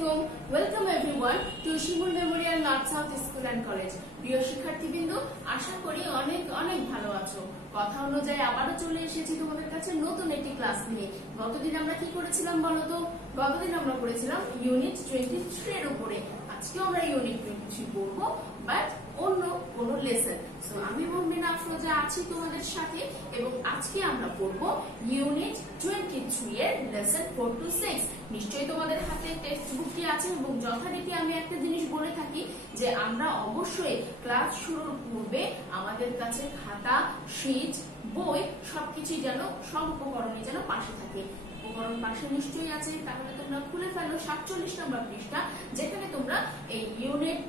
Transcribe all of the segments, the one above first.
আলাইকুম, welcome everyone two Shimul Memorial north south school and college. প্রিয় শিক্ষার্থীবৃন্দ, আশা করি অনেক অনেক ভালো আছো। কথা অনুযায়ী আবারও চলে এসেছি তোমাদের কাছে নতুন একটি ক্লাস নিয়ে। গতদিন আমরা কি করেছিলাম বলো তো? গতদিন আমরা পড়েছিলাম ইউনিট 23 এর উপরে। আজকেও আমরা ইউনিট 23 পড়বো, বাট অন্য কোনো লেসন। সো আমি মুমিনা আফরোজা আছি তোমাদের সাথে, এবং আজকে আমরা পড়বো ইউনিট 23 এর লেসন 4 to 6। নিশ্চয়ই তোমাদের হাতে টেক্সট বুকটি আছে, এবং যথারীতি আমি একটা জিনিস বলে থাকি যে আমরা অবশ্যই ক্লাস শুরুর পূর্বে আমাদের কাছে খাতা, শীট, বই সবকিছুই যেন, সব উপকরণই যেন পাশে থাকে। উপকরণ পাশে নিশ্চয়ই আছে, তাহলে তোমরা খুলে ফেলো 47 নম্বর পৃষ্ঠা, যেখানে তোমরা এই ইউনিট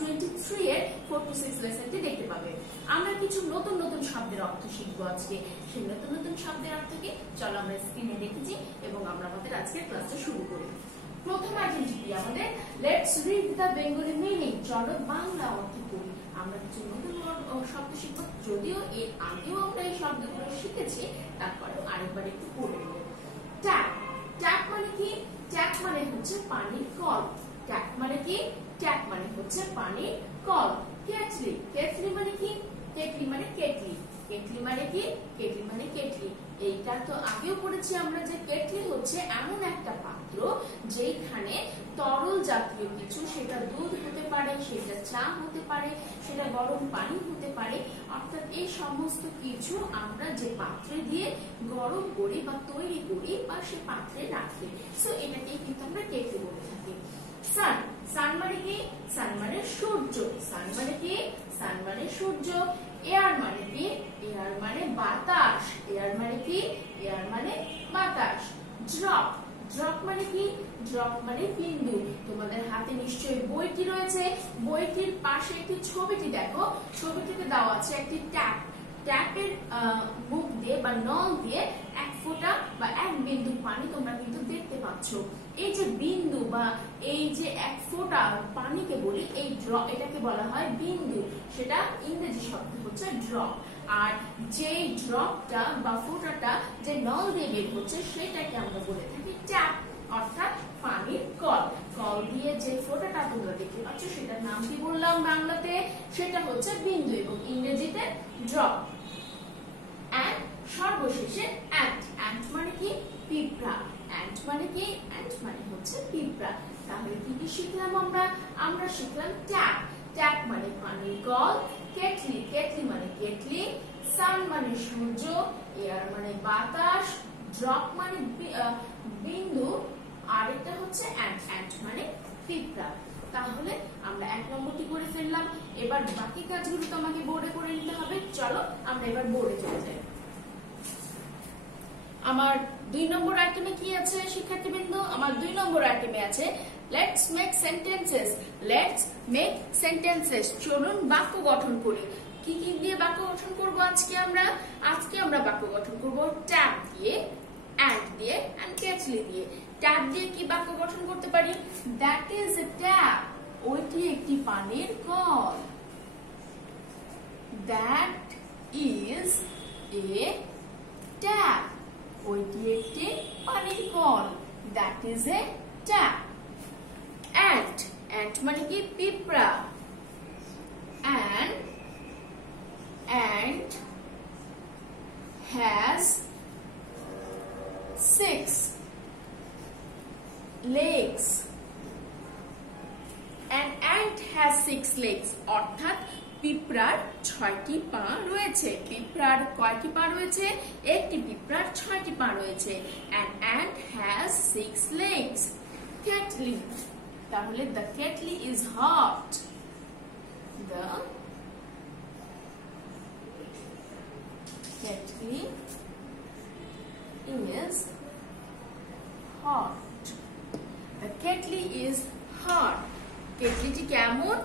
23 এর 4 to 6 লেসনটি দেখতে পাবে। আমরা কিছু নতুন নতুন শব্দের অর্থ শিখবো আজকে। সেই নতুন নতুন শব্দের অর্থ কি চলো আমরা স্ক্রিনে দেখেছি, এবং আমরা আমাদের আজকের ক্লাসটা শুরু করি। প্রথম আইডেন্টিটি আমাদের let's read the Bengali meaning. চলো বাংলা অর্থ করি। আমরা কিছু নতুন শব্দ শিখবো, যদিও এর আগেও আমরা এই শব্দগুলো শিখেছি, তারপরেও আরেকবার একটু পড়ে নেব। ট্যাপ। ট্যাপ মানে কি? ট্যাপ মানে হচ্ছে পানির কল। ট্যাপ মানে কি? ট্যাপ মানে হচ্ছে পানির কল। কেটলি। কেটলি মানে কি? কেটলি মানে কেটলি। কেটলি মানে কি? কেটলি মানে কেটলি। এইটা তো আগেও পড়েছি আমরা যে কেটলি হচ্ছে এমন একটা পাত্র যেখানে তরল জাতীয় কিছু, সেটা দুধ হতে পারে, সেটা চা হতে পারে, সেটা গরম পানি হতে পারে, অর্থাৎ এই সমস্ত কিছু আমরা যে পাত্রে দিয়ে গরম করি বা তৈরি করি বা সে পাত্রে রাখি, সো এটাকে কিন্তু আমরা কেটলি বলে থাকি। সান। সান মানে কি? সান মানে সূর্য। সান মানে কি? সান মানে সূর্য। এয়ার মানে কি? এয়ার মানে বাতাস। এয়ার মানে কি? এয়ার মানে বাতাস। ড্রপ। ড্রপ মানে কি? ড্রপ মানে বিন্দু। তোমাদের হাতে নিশ্চয়ই বইটি রয়েছে, বইটির পাশে একটি ছবিটি দেখো। ছবিটিতে দেওয়া আছে একটি ট্যাপ। ট্যাপের মুখ দিয়ে বা নল দিয়ে এক ফোঁটা বা এক বিন্দু পানি তোমরা কিন্তু দেখতে পাচ্ছ। এই যে বিন্দু বা এই যে এক ফোঁটা পানিকে বলি এই ড্রপ, এটাকে বলা হয় বিন্দু। সেটা ইংরেজি শব্দ হচ্ছে ড্রপ। আর যে ড্রপটা বা ফোঁটাটা যে নল দিয়ে বের হচ্ছে সেটাকে আমরা বলে থাকি ট্যাপ, অর্থাৎ পানির কল। কল দিয়ে যে ফোঁটাটা তোমরা দেখতে পাচ্ছ সেটার নাম কি বললাম বাংলাতে? সেটা হচ্ছে বিন্দু, এবং ইংরেজিতে ড্রপ। অ্যান্ড সর্বশেষে অ্যান্ট। অ্যান্ট মানে কি? পিঁপড়া। অ্যান্ট মানে কি? অ্যান্ট মানে হচ্ছে পিঁপড়া। তাহলে কি কি শিখলাম আমরা? আমরা শিখলাম ট্যাপ। ট্যাপ মানে পানির কল। কেটলি। কেটলি মানে কেটলি। সান মানে সূর্য। এয়ার মানে বাতাস। ড্রপ মানে বিন্দু। আর এটা হচ্ছে অ্যান্ট। অ্যান্ট মানে পিঁপড়া। তাহলে আমরা 1 নম্বরটি করে ফেললাম। এবার বাকি কাজগুলো তো আমাকে বোর্ডে করে নিতে হবে। চলো আমরা এবার বোর্ডে চলে যাই। আমার 2 নম্বর আইটেমে কি আছে শিক্ষার্থীবৃন্দ? আমার 2 নম্বর আইটেমে আছে let's make sentences. Let's make sentences. চলুন বাক্য গঠন করি। কি কি দিয়ে বাক্য গঠন করব আজকে আমরা? আজকে আমরা বাক্য গঠন করব ট্যাপ দিয়ে, অ্যান্ড দিয়ে, অ্যান্ড কেটলি দিয়ে। ট্যাপ দিয়ে কি বাক্য গঠন করতে পারি? That is a tap. ওইটি একটি পানির call. That is a tap. ওইটি একটি পানির call. That is a tap. Ant. Ant মানে কি? পিঁপড়া। Ant has 6 legs. An ant has 6 legs. অর্থাৎ পিঁপড়ার 6টি পা রয়েছে। পিঁপড়ার কয়টি পা রয়েছে? একটি পিঁপড়ার 6টি পা রয়েছে। An ant has 6 legs. Kettle. তাহলে the kettle is hot. The kettle is hot. The kettle is hot. কেটলিটি কেমন?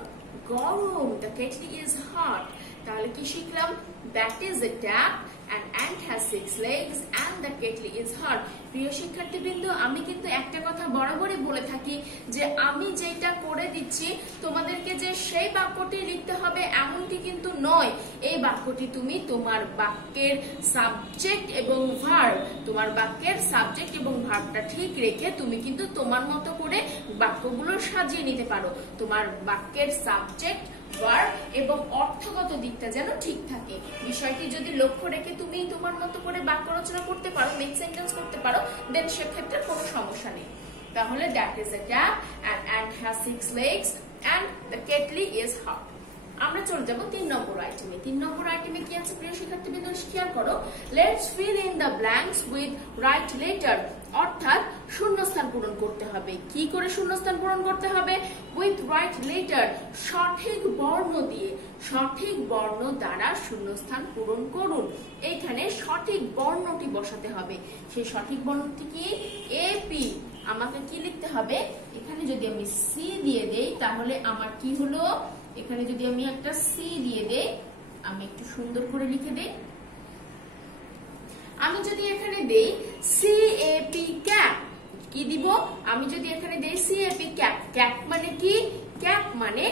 গরম। The kettle is hot. তাহলে কি শিখলাম? That is a tap. An ant has 6 legs and the kettle is hot. প্রিয় শিক্ষার্থীবৃন্দ, আমি কিন্তু একটা কথা বরাবরই বলে থাকি যে আমি যেটা করে দিচ্ছি তোমাদেরকে যে সেই বাক্যটি লিখতে হবে এমনটি কিন্তু নয়। এই বাক্যটি তুমি তোমার বাক্যের সাবজেক্ট এবং ভার্ব, তোমার বাক্যের সাবজেক্ট এবং ভার্বটা ঠিক রেখে তুমি কিন্তু তোমার মতো করে বাক্যগুলো সাজিয়ে নিতে পারো। তোমার বাক্যের সাবজেক্ট, ভার্ব এবং অর্থগত দিকটা যেন ঠিক থাকে। বিষয়টি যদি লক্ষ্য রেখে তুমি তোমার মতো করে বাক্য রচনা করতে পারো, মেক সেন্টেন্স করতে পারো, দেন সেক্ষেত্রে কোনো সমস্যা নেই। তাহলে that is a cat, an ant has 6 legs and the kettle is hot. আমরা চলে যাব 3 নম্বর আইটেমে। 3 নম্বর আইটেমে কি আছে প্রিয় শিক্ষার্থীবৃন্দ, খেয়াল করো। Let's fill in the blanks with right letter, অর্থাৎ শূন্যস্থান পূরণ করতে হবে। কি করে শূন্যস্থান পূরণ করতে হবে? উইথ রাইট লেটার, সঠিক বর্ণ দিয়ে, সঠিক বর্ণ দ্বারা শূন্যস্থান পূরণ করুন। এইখানে সঠিক বর্ণটি বসাতে হবে। সেই সঠিক বর্ণটি কি? এপি। আমাকে কি লিখতে হবে? এখানে যদি আমি সি দিয়ে দেই তাহলে আমার কি হলো? এখানে যদি আমি একটা সি দিয়ে দেই, আমি একটু সুন্দর করে লিখে দেই। আমি যদি এখানে দেই সিএপি ক্যাপ, কি দিব? আমি যদি এখানে দেই সিএপি ক্যাপ, ক্যাপ মানে কি? ক্যাপ মানে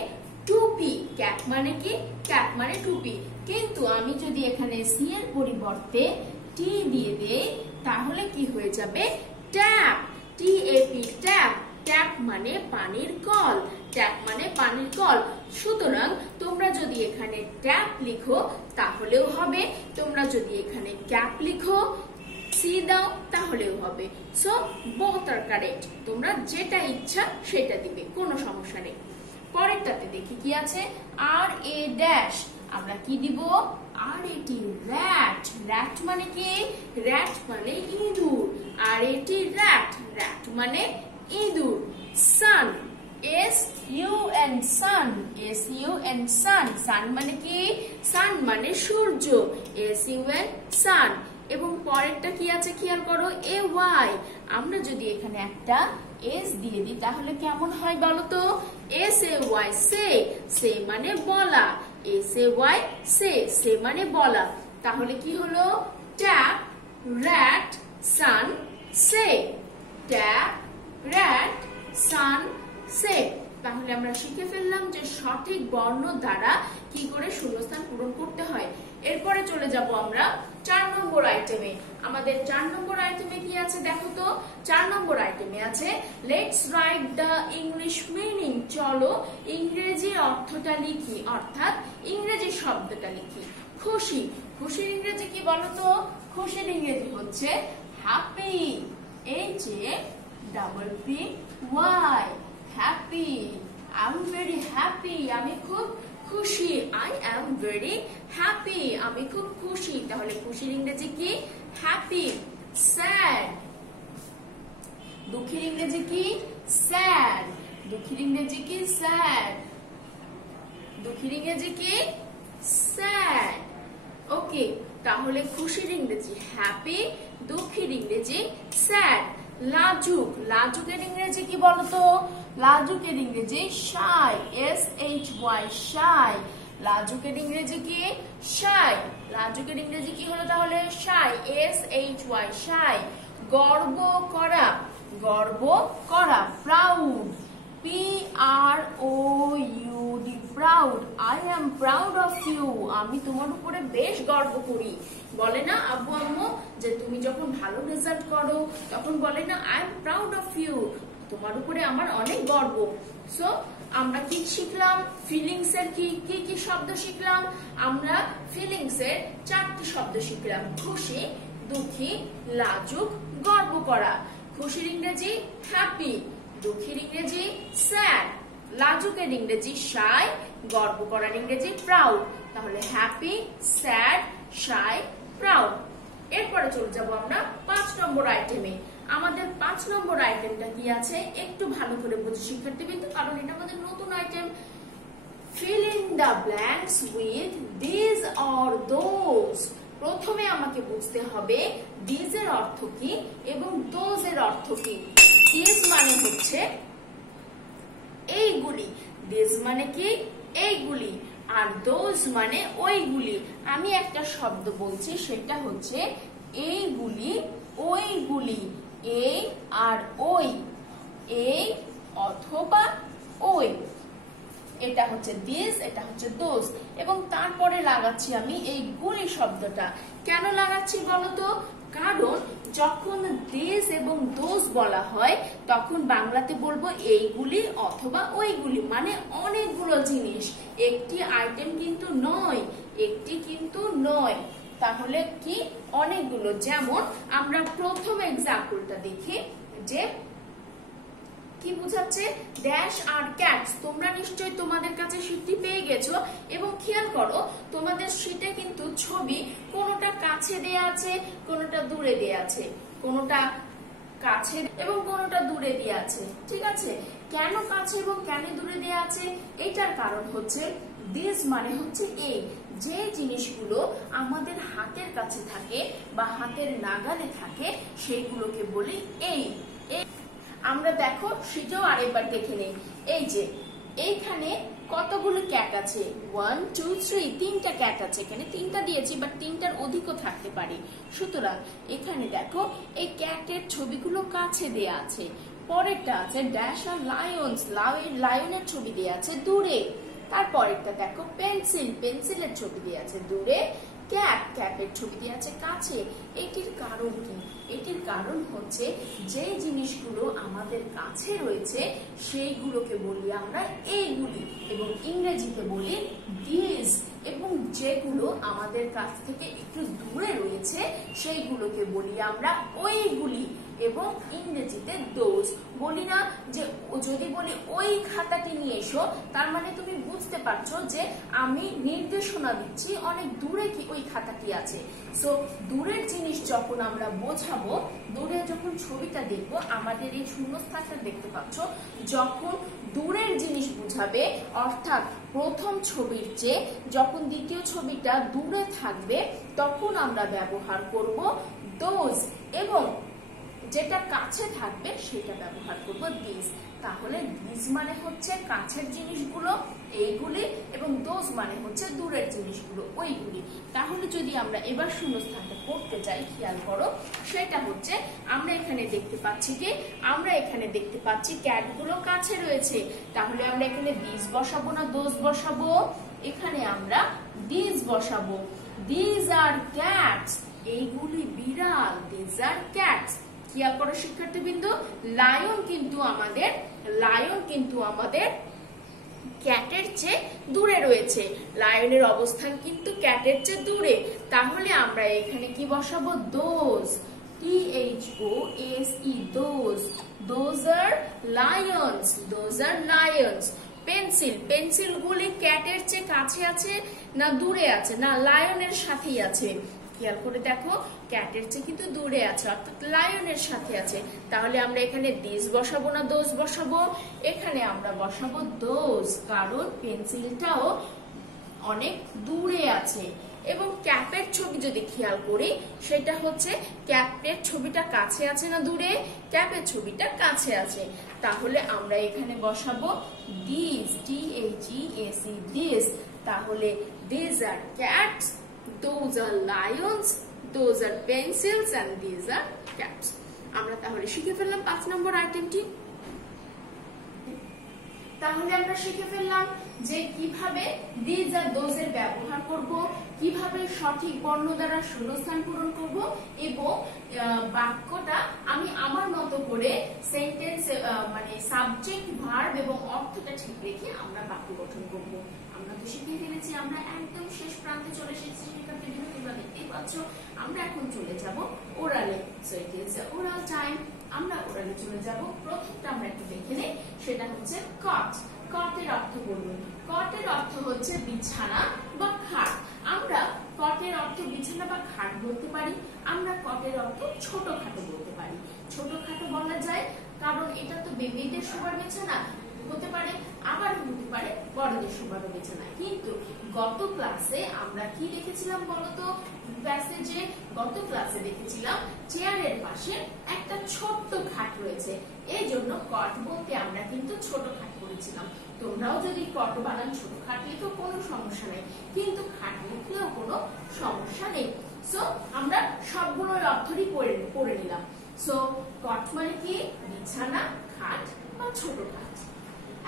টুপি। ক্যাপ মানে কি? ক্যাপ মানে টুপি। কিন্তু আমি যদি এখানে সি এর পরিবর্তে টি দিয়ে দেই তাহলে কি হয়ে যাবে? ট্যাপ। TAP tap. ট্যাপ মানে পানির কল। ট্যাপ মানে পানির কল। সুতরাং তোমরা যদি এখানে ট্যাপ লিখো তাহলেও হবে, তোমরা যদি এখানে ক্যাপ লিখো, সি দাও তাহলেও হবে। সো বোথ আর কারেক্ট। তোমরা যেটা ইচ্ছা সেটা দিবে, কোনো সমস্যা নেই। পরেরটাতে দেখি কি আছে। আর এ ড্যাশ, আমরা কি দিব? আর এটি র্যাট। র্যাট মানে কি? র্যাট মানে ইঁদুর। আর এটি র্যাট। র্যাট মানে ইঁদুর। সান, S-U-N, সান, S-U-N, সান। সান মানে কি? সান মানে সূর্য, S-U-N, সান। এবং পরেরটা কি আছে খেয়াল করো, এ ওয়াই। আমরা যদি এখানে একটা এস দিয়ে দিই তাহলে কেমন হয় বলো তো? S-A-Y, সে। সে মানে বলা, S-A-Y, সে। সে মানে বলা। তাহলে কি হলো? ট্যাপ, র্যাট, সান, সে। ট্যাপ, র্যাট, সান, সে। তাহলে আমরা শিখে ফেললাম যে সঠিক বর্ণ দ্বারা কি করে শূন্যস্থান পূরণ করতে হয়। এরপরে চলে যাব আমরা 4 নম্বর আইটেমে। আমাদের 4 নম্বর আইটেমে কি আছে দেখো তো। 4 নম্বর আইটেমে আছে let's write the English meaning. চলো ইংরেজি অর্থটা লিখি, অর্থাৎ ইংরেজি শব্দটা লিখি। খুশি, খুশির ইংরেজি কি বলো তো? খুশির ইংরেজি হচ্ছে happy, H-A-P-P-Y, happy. I am very happy, আমি খুব খুশি। আই এম ভেরি হ্যাপি, আমি খুব খুশি। তাহলে খুশির ইংরেজি কি? হ্যাপি। স্যাড, দুঃখের ইংরেজি কি? স্যাড। দুঃখের ইংরেজি কি? স্যাড। দুঃখের ইংরেজি কি? স্যাড। ওকে, তাহলে খুশির ইংরেজি হ্যাপি, দুঃখের ইংরেজি স্যাড। লাজুক, লাজুকের ইংরেজি কি বলতো? লাজুকের ইংরেজি শাই, S-H-Y, শাই। লাজুকের ইংরেজি কি? শাই। লাজুকের ইংরেজি কি হলো তাহলে? শাই, S-H-Y, শাই। গর্ব করা, গর্ব করা, proud, P-R-O-U-D, proud. I am proud of you, আমি তোমার উপরে বেশ গর্ব করি। বলে না আব্বু আম্মু যে তুমি যখন ভালো রেজাল্ট করো তখন বলে না I am proud of you, তোমার উপরে আমার অনেক গর্ব। সো আমরা কি শিখলাম? ফিলিংস এর কি কি কি শব্দ শিখলাম? আমরা ফিলিংস এর 4টি শব্দ শিখলাম। খুশি, দুঃখী, লাজুক, গর্ব করা। খুশির ইংরেজি হ্যাপি, দুঃখের ইংরেজি স্যাড, লাজুকের ইংরেজি শাই, গর্ব করার ইংরেজি প্রাউড। তাহলে হ্যাপি, স্যাড, শাই, প্রাউড। এরপরে চলে যাব আমরা 5 নম্বর আইটেমে। আমাদের 5 নম্বর আইটেমটা কি আছে একটু ভালো করে বুঝি শিক্ষার্থীবৃন্দ, কারণ এটা আমাদের নতুন item. fill in the blanks with these or those। প্রথমে আমাকে বুঝতে হবে these এর অর্থ কি এবং those এর অর্থ কি। these মানে হচ্ছে এইগুলি, these মানে কি? এইগুলি। আর those মানে ওইগুলি। আমি একটা শব্দ বলছি সেটা হচ্ছে এইগুলি, ওইগুলি। এই আর ওই, এই অথবা ওই, এটা হচ্ছে দিস, এটা হচ্ছে দোজ, এবং তারপরে লাগাচ্ছি আমি এই গুলি শব্দটা। কেন লাগাচ্ছি বলতো? কারণ যখন দিস এবং দোজ বলা হয় তখন বাংলাতে বলবো এইগুলি অথবা ওইগুলি, মানে অনেকগুলো জিনিস, একটি আইটেম কিন্তু নয়, একটি কিন্তু নয়, তাহলে কি অনেকগুলো। যেমন আমরা প্রথম এক্সাম্পলটা দেখি যে কি বুঝাচ্ছে, ড্যাশ আর ক্যাটস। তোমরা নিশ্চয়ই তোমাদের কাছে শীটটি পেয়ে গেছো এবং খেয়াল করো তোমাদের শীটে কিন্তু ছবি কোনোটা কাছে দেয়া আছে, কোনোটা দূরে দেয়া আছে, কোনোটা কাছে এবং কোনোটা দূরে দেয়া আছে, ঠিক আছে? কেন কাছে এবং কেন দূরে দেয়া আছে? এটার কারণ হচ্ছে দিস মানে হচ্ছে এই, যে জিনিসগুলো আমাদের হাতের কাছে থাকে বা হাতের নাগালে থাকে সেইগুলোকে বলি এই। আমরা দেখো সেটাও আরেকবার দেখে নেই। এই যে এইখানে কতগুলো ক্যাট আছে, 1 2 3, তিনটা ক্যাট আছে, এখানে তিনটা দিয়েছি বাট তিনটার অধিকও থাকতে পারে। সুতরাং এখানে দেখো এই ক্যাটের ছবিগুলো কাছে দেয়া আছে। পরেরটা আছে ড্যাশ আর লায়ন্স, লায়নের ছবি দেয়া আছে দূরে। তারপরেরটা দেখো পেন্সিল, পেন্সিলের ছবি দেয়া আছে দূরে। ক্যাপ, ক্যাপের ছবি দেওয়া আছে কাছে। এটির কারণ কি? এটির কারণ হচ্ছে যে জিনিসগুলো আমাদের কাছে রয়েছে সেইগুলোকে বলি আমরা এইগুলি, এবং ইংরেজিতে বলি দিস, এবং যেগুলো আমাদের কাছ থেকে একটু দূরে রয়েছে সেইগুলোকে বলি আমরা ওইগুলি, এবং ইংরেজিতে দোজ। বলি না যে যদি বলি ওই খাতাটি নিয়ে এসো, তার মানে তুমি বুঝতে পারছো যে আমি নির্দেশনা দিচ্ছি অনেক দূরে কি ওই খাতাটি আছে। সো দূরের জিনিস যখন আমরা বোঝাবো, দূরে যখন ছবিটা দেখবো, আমাদের এই শূন্যস্থানটা দেখতে পাচ্ছ, যখন দূরের জিনিস বুঝাবে, অর্থাৎ প্রথম ছবির চেয়ে যখন দ্বিতীয় ছবিটা দূরে থাকবে তখন আমরা ব্যবহার করব দোজ, এবং যেটা কাছে থাকবে সেটা ব্যবহার করব দিস। তাহলে দিস মানে হচ্ছে কাছের জিনিসগুলো এইগুলি, এবং দোজ মানে হচ্ছে দূরের জিনিসগুলো ওইগুলি। তাহলে যদি আমরা এবার শূন্যস্থানটা করতে যাই, খেয়াল করো, সেটা হচ্ছে আমরা এখানে দেখতে পাচ্ছি কি, আমরা এখানে দেখতে পাচ্ছি ক্যাটগুলো কাছে রয়েছে, তাহলে আমরা এখানে দিস বসাবো না দোজ বসাবো? এখানে আমরা দিস বসাবো। দিস আর ক্যাটস, এইগুলি বিড়াল, দিস আর ক্যাটস। খেয়াল করো শিক্ষার্থীবৃন্দ, লায়ন কিন্তু আমাদের ক্যাটের চেয়ে দূরে রয়েছে, লায়নের অবস্থান কিন্তু ক্যাটের চেয়ে দূরে। তাহলে আমরা এখানে কি বসাবো? Those, THOSE, those. Those are lions, those are lions. Pencil, পেন্সিলগুলি ক্যাটের চেয়ে কাছে আছে না দূরে আছে? না, লায়নের সাথেই আছে। খেয়াল করে দেখো, ক্যাটের চেয়ে কিন্তু দূরে আছে, অর্থাৎ লায়নের সাথে আছে। তাহলে আমরা এখানে দিস বসাবো না দোজ বসাবো? এখানে আমরা বসাবো দোজ, কারণ পেন্সিলটাও অনেক দূরে আছে। এবং ক্যাপের ছবি যদি খেয়াল করি, সেটা হচ্ছে ক্যাপের ছবিটা কাছে আছে না দূরে? ক্যাপের ছবিটা কাছে আছে। তাহলে আমরা এখানে বসাবো দিস, THESE, দিস। তাহলে this are cats, those are lions, those are pencils, and these are cats. আমরা তাহলে শিখে ফেললাম 5 নম্বর আইটেমটি। তাহলে আমরা শিখে ফেললাম যে কিভাবে দিস আর দোজ এর ব্যবহার করব, কিভাবে সঠিক বর্ণ দ্বারা শূন্যস্থান পূরণ করব, এবং বাক্যটা আমি আমার মতো করে সেন্টেন্স মানে সাবজেক্ট, ভার্ব এবং অর্থটা ঠিক রেখে আমরা বাক্য গঠন করব। আমরা তো শিখে ফেলেছি, আমরা একদম শেষ প্রান্তে চলে এসেছি শিক্ষার্থীদের, তোমরা দেখতেই পাচ্ছ। আমরা এখন চলে যাব ওরালে। So it is oral time. আমরা ওরালে চলে যাব। প্রথমটা আমরা একটু দেখে নেই, সেটা হচ্ছে কট। কটের অর্থ বলুন। কটের অর্থ হচ্ছে বিছানা বা খাট। আমরা কটের অর্থ বিছানা বা খাট বলতে পারি, আমরা কটের অর্থ ছোটখাটো বলতে পারি। ছোটখাটো বলা যায় কারণ এটা তো বেবিদের শোবার বিছানা হতে পারে, আবার হতে পারে বড়দের শোবার বিছানা। কিন্তু গত ক্লাসে আমরা কি দেখেছিলাম বলতো? গত ক্লাসে দেখেছিলাম চেয়ারের পাশে একটা ছোট্ট খাট রয়েছে, এই জন্য কট বলতে আমরা কিন্তু ছোট খাট করেছিলাম। তোমরাও যদি কট বানান ছোট খাট লিখো কোনো সমস্যা নেই, কিন্তু খাট লিখলেও কোনো সমস্যা নেই। সো আমরা সবগুলোর অর্থই পড়ে নিলাম। সো কট মানে কি? বিছানা, খাট, ছোটখাট।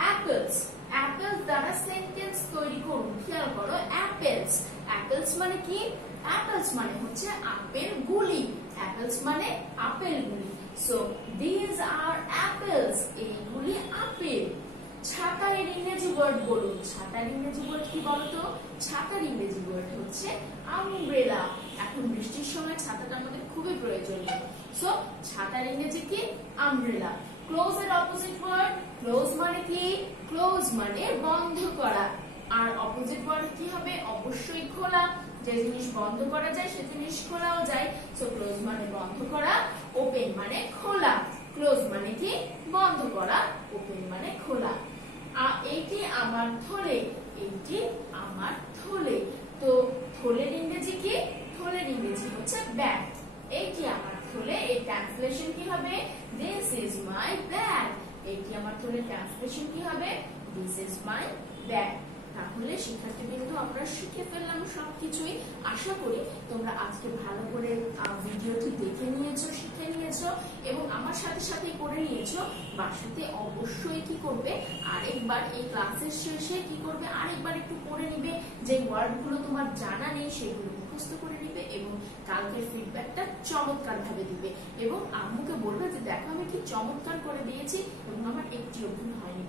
অ্যাপেলস, অ্যাপেলস দ্বারা সেন্টেন্স তৈরি করুন। খেয়াল করো, অ্যাপেলস, অ্যাপেলস মানে কি? অ্যাপেলস মানে হচ্ছে আপেল গুলি, অ্যাপেলস মানে আপেল গুলি। সো দিস আর অ্যাপেলস, এইগুলি আপেল। ছাতার ইংরেজি ওয়ার্ড বলুন। ছাতার ইংরেজি ওয়ার্ড কি বলতো? ছাতার ইংরেজি ওয়ার্ড হচ্ছে আমব্রেলা। এখন বৃষ্টির সময় ছাতাটা আমাদের খুবই প্রয়োজনীয়। সো ছাতার ইংরেজি কি? আমব্রেলা। ক্লোজ এর অপোজিট ওয়ার্ড, ক্লোজ মানে কি? ক্লোজ মানে বন্ধ করা। আর অপোজিট ওয়ার্ড কি হবে? অবশ্যই খোলা। যে জিনিস বন্ধ করা যায় সে জিনিস খোলাও যায়। সো ক্লোজ মানে বন্ধ করা, ওপেন মানে খোলা। ক্লোজ মানে কি? বন্ধ করা, ওপেন মানে খোলা। এইটি আমার থলে, এইটি আমার থলে। তো থলের ইংরেজি কি? থলের ইংরেজি হচ্ছে ব্যাগ। এইটি আমার থলে, এর ট্রান্সলেশন কি হবে? This is my bag. এইটি আমার থলে, ট্রান্সলেশন কি হবে? This is my bag. তাহলে শিক্ষার্থীবৃন্দ আমরা শিখে ফেললাম সবকিছুই। আশা করি তোমরা আজকে ভালো করে ভিডিওটি দেখে নিয়েছো, শিখে নিয়েছো এবং আমার সাথে সাথে করে নিয়েছো। বাসাতে অবশ্যই কি করবে? আরেকবার এই ক্লাসের শেষে কি করবে? আরেকবার একটু পড়ে নিবে। যে ওয়ার্ডগুলো তোমার জানা নেই সেগুলো মুখস্থ করে নিবে এবং কালকের ফিডব্যাকটা চমৎকার ভাবে দিবে এবং আম্মুকে বলবে যে দেখো আমি কি চমৎকার করে দিয়েছি এবং আমার একটিও ভুল হয়নি।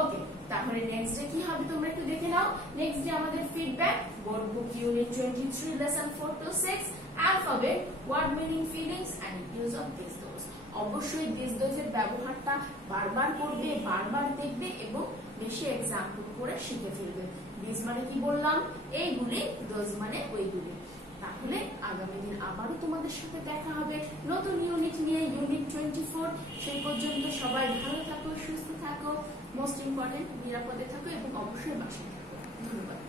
ওকে, তাহলে নেক্সট ডে কি হবে তোমরা একটু দেখে নাও। নেক্সট ডে আমাদের feedback, board book unit 23 lesson 4 to 6, alphabet, word meaning, feelings and use of this those. অবশ্যই দিস দোজ এর ব্যবহারটা বারবার করবে, বারবার দেখবে এবং বেশি এক্সাম্পল করে শিখে ফেলবে। দিস মানে কি বললাম? এইগুলি, দোজ মানে ওইগুলি। তাহলে আগামী দিন আবারও তোমাদের সাথে দেখা হবে নতুন ইউনিট নিয়ে, ইউনিট 24। সেই পর্যন্ত সবাই ভালো থাকো, সুস্থ থাকো, মোস্ট ইম্পর্টেন্ট নিরাপদে থাকো এবং অবশ্যই বাসায় থাকো। ধন্যবাদ।